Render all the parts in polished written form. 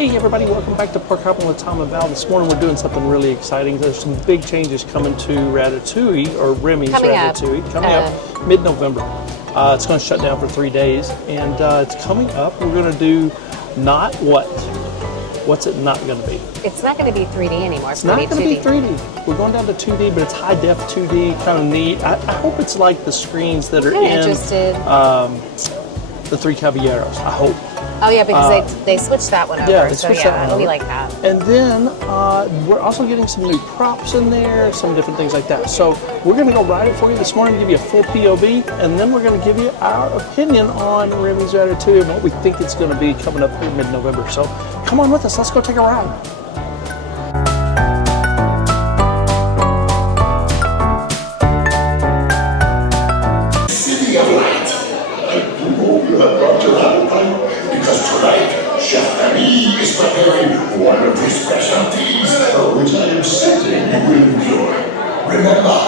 Hey everybody, welcome back to Park Hopping with Tom and Val. This morning we're doing something really exciting. There's some big changes coming to Ratatouille, or Remy's Ratatouille, coming up mid-November. It's going to shut down for 3 days, and it's coming up. We're going to do not what? What's it not going to be? It's not going to be 3D anymore. It's not going to be 3D. We're going down to 2D, but it's high-def 2D, kind of neat. I hope it's like the screens that are in the Three Caballeros, I hope. Oh yeah, because they switched that one over, yeah, so yeah, it'll be like that. And then we're also getting some new props in there, some different things like that. So we're going to go ride it for you this morning, give you a full POV, and then we're going to give you our opinion on Remy's Ratatouille and what we think it's going to be coming up in mid-November. So come on with us, let's go take a ride. City of Light. Because tonight, Chef Remy is preparing one of his specialties, which I am certain you will enjoy. Remember,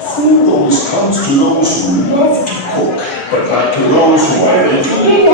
food always comes to those who love to cook, but not to those who are ready to eat.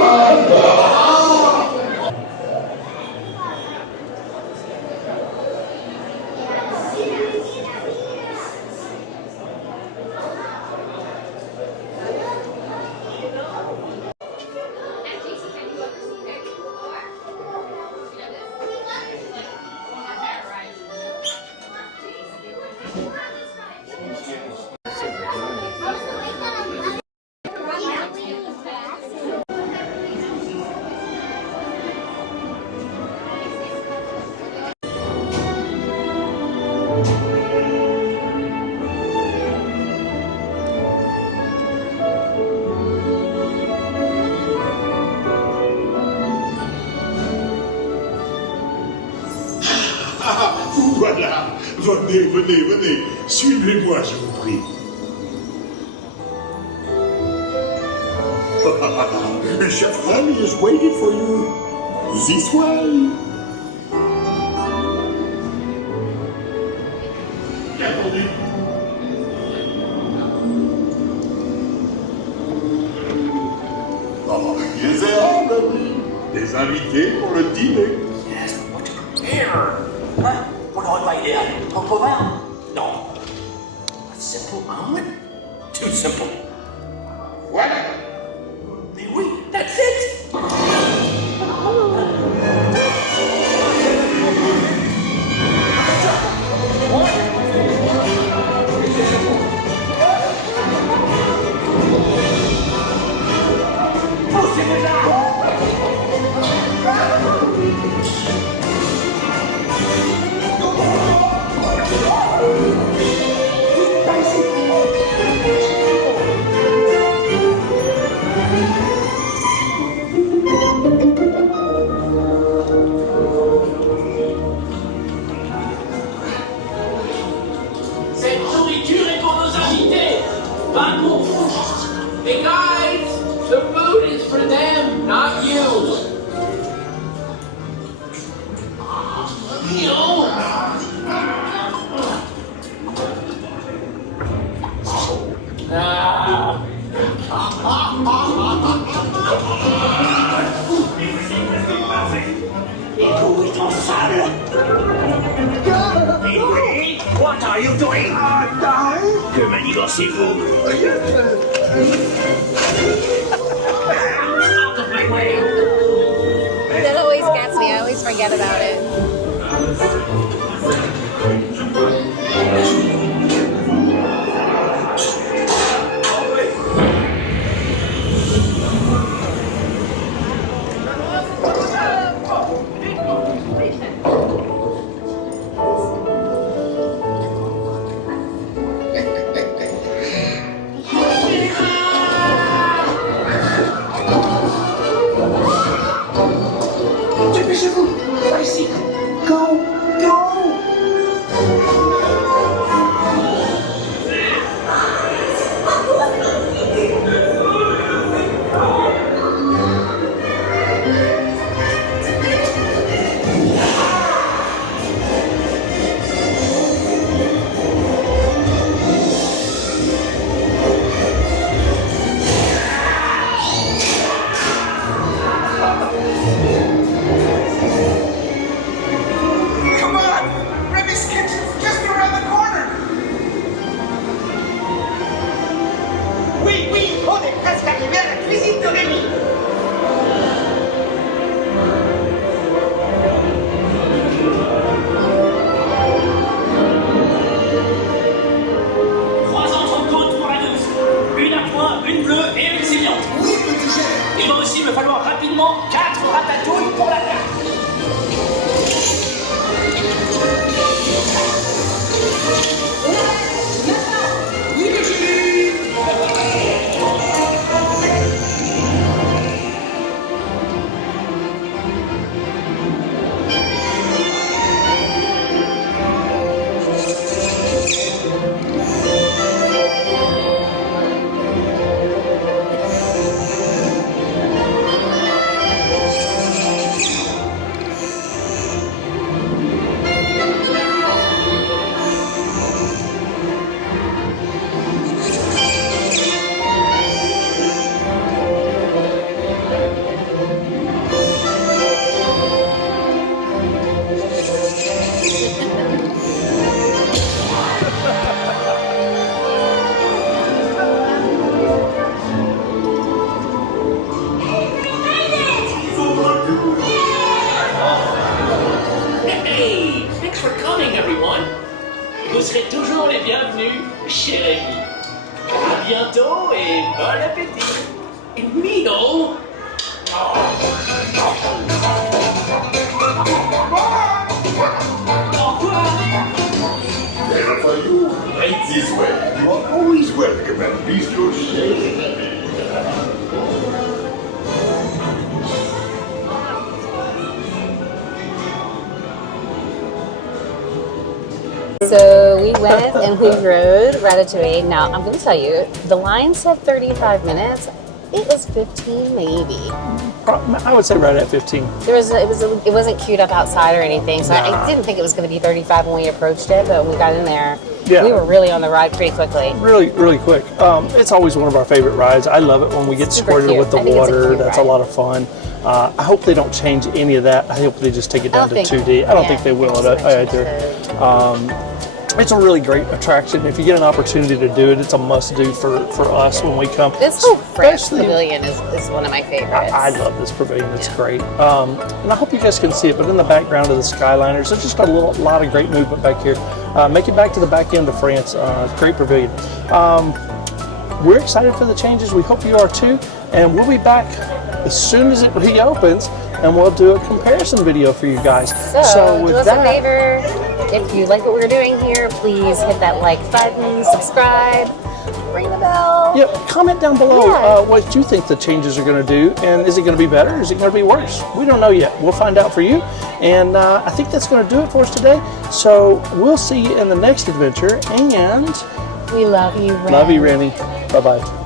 Voilà, venez, suivez-moi, je vous prie. Chef Remy is waiting for you. This way. Attendez. Oh, il est là, Remy. Des invités pour le dîner. Yes, what to prepare? Hein? Pour le repas idéal, en province? Non. A simple omelet? Too simple. What? Mais oui, that's it! Cette nourriture est pour nos invités, pas pour vous. Hey guys, the food is for them, not you. L'ego est en salle. Et oui, what are you doing? Que manigancez-vous? Out of my way. That always gets me. I always forget about it. Dépêchez-vous, par ici. Go, go! serez toujours les bienvenus chez Remy. À bientôt et bon appétit. Mino. Au revoir. Better for you, right this way. You are always welcome at Bistro Chez Remy. So we went and we rode Ratatouille. Now I'm going to tell you, the line said 35 minutes. It was 15 maybe. I would say right at 15. It wasn't queued up outside or anything, so I didn't think it was going to be 35 when we approached it. But when we got in there, we were really on the ride pretty quickly. Really, really quick. It's always one of our favorite rides. I love it when we get squirted with the water. That's a lot of fun. I hope they don't change any of that. I hope they just take it down to 2D. I don't think they will either. It's a really great attraction. If you get an opportunity to do it, it's a must-do for us when we come. This whole France Pavilion is one of my favorites. I love this pavilion. It's great. And I hope you guys can see it, but in the background of the Skyliners, there's just a lot of great movement back here. Make it back to the back end of France. Great pavilion. We're excited for the changes. We hope you are too. And we'll be back as soon as it reopens, and we'll do a comparison video for you guys. So with do us a favor. If you like what we're doing here, please hit that like button, subscribe, ring the bell. Yep, comment down below what you think the changes are going to do, and is it going to be better, or is it going to be worse? We don't know yet. We'll find out for you, and I think that's going to do it for us today. So we'll see you in the next adventure, and we love you, Remy. Love you, Remy. Bye-bye.